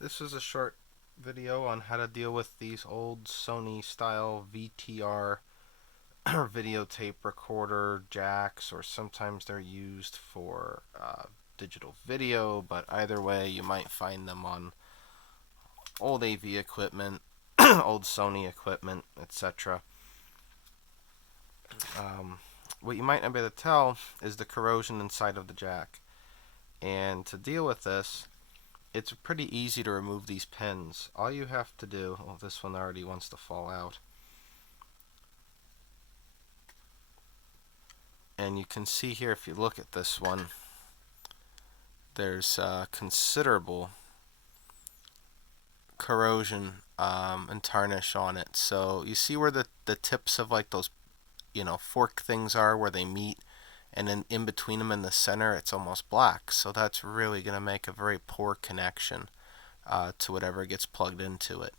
This is a short video on how to deal with these old Sony style VTR videotape recorder jacks, or sometimes they're used for digital video, but either way you might find them on old AV equipment, old Sony equipment, etc. What you might not be able to tell is the corrosion inside of the jack. And to deal with this, it's pretty easy to remove these pins. All you have to do, well, this one already wants to fall out. And you can see here, if you look at this one, there's considerable corrosion and tarnish on it. So you see where the tips of like those, fork things are, where they meet, and then in between them in the center, it's almost black. So that's really going to make a very poor connection to whatever gets plugged into it.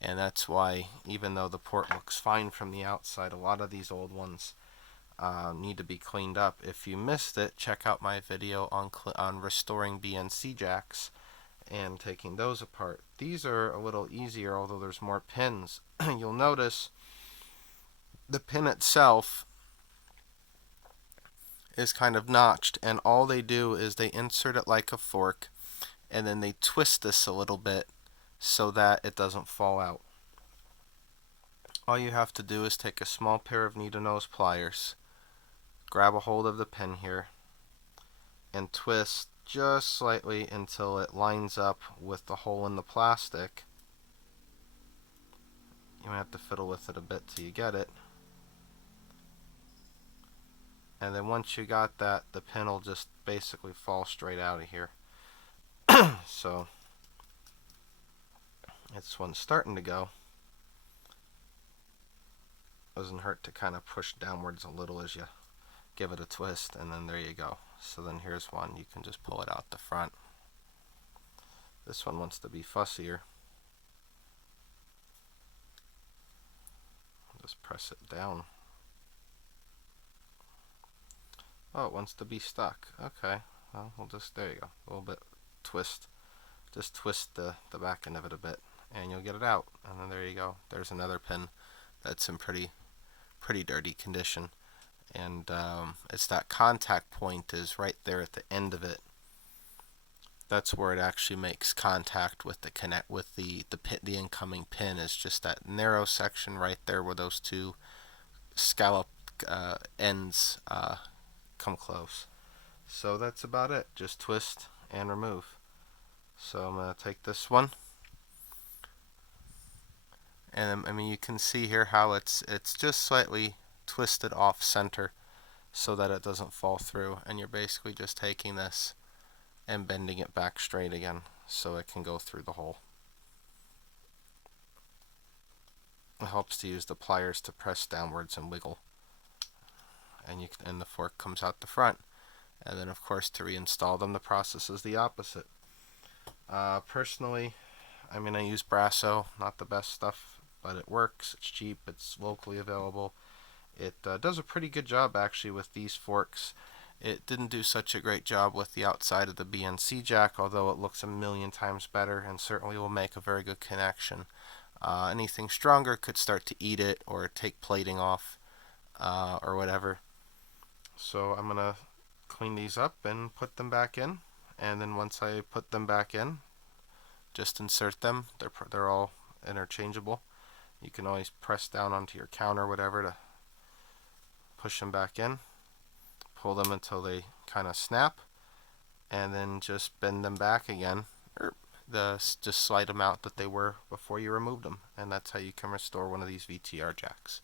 And that's why, even though the port looks fine from the outside, a lot of these old ones need to be cleaned up. If you missed it, check out my video on restoring BNC jacks and taking those apart. These are a little easier, although there's more pins. You'll notice the pin itself is kind of notched, and all they do is they insert it like a fork, and then they twist this a little bit so that it doesn't fall out. All you have to do is take a small pair of needle nose pliers, grab a hold of the pin here, and twist just slightly until it lines up with the hole in the plastic. You might have to fiddle with it a bit till you get it. And then once you got that, the pin will just basically fall straight out of here. So this one's starting to go. Doesn't hurt to kind of push downwards a little as you give it a twist, and then there you go. So then here's one. You can just pull it out the front. This one wants to be fussier. Just press it down. Oh, it wants to be stuck. Okay, well, we'll just, there you go, a little bit twist. Just twist the back end of it a bit, and you'll get it out. And then there you go. There's another pin that's in pretty dirty condition. And it's that contact point is right there at the end of it. That's where it actually makes contact with the the incoming pin. Is just that narrow section right there where those two scallop ends come close. So that's about it. Just twist and remove. So I'm going to take this one, and I mean, you can see here how it's just slightly twisted off center so that it doesn't fall through, and you're basically just taking this and bending it back straight again so it can go through the hole. It helps to use the pliers to press downwards and wiggle, and the fork comes out the front. And then of course, to reinstall them, the process is the opposite. Personally, I mean, I use Brasso, not the best stuff, but it works. It's cheap, it's locally available. It does a pretty good job actually with these forks. It didn't do such a great job with the outside of the BNC jack, although it looks a million times better and certainly will make a very good connection. Anything stronger could start to eat it or take plating off or whatever. So I'm going to clean these up and put them back in. And then once I put them back in, just insert them. They're all interchangeable. You can always press down onto your counter or whatever to push them back in. Pull them until they kind of snap, and then just bend them back again, or just slight amount that they were before you removed them. And that's how you can restore one of these VTR jacks.